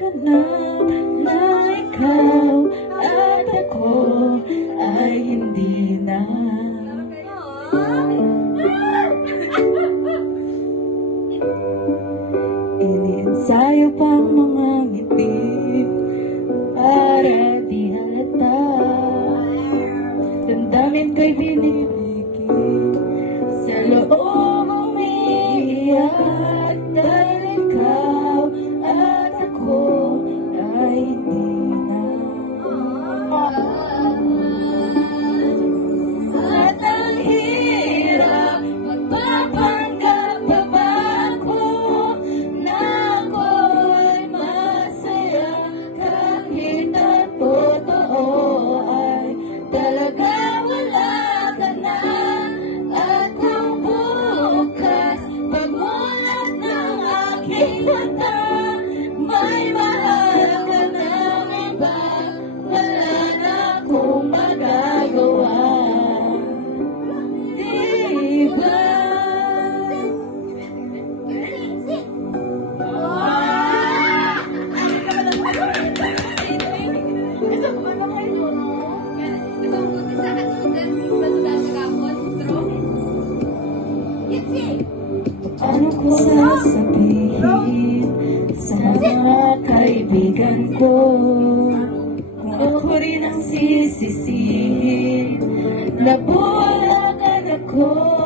ka na ikaw at ako ay hindi na. Iniensayo pang mga ngiti para di halata. Damdamin ko'y binibigay sa loob umiiyak dahil ikaw at ako ay hindi na. At ang hirap magpapanggap pa ba ako na ako'y masaya kahit ang totoo ay talaga wala ka na. At kung bukas pagmulat ng aking mata may mahal ka ng iba, wala na akong magagawa. Diba? Ano ko sasabihin sa mga kaibigan ko kung ako rin ang sisisihin na buwagan ako?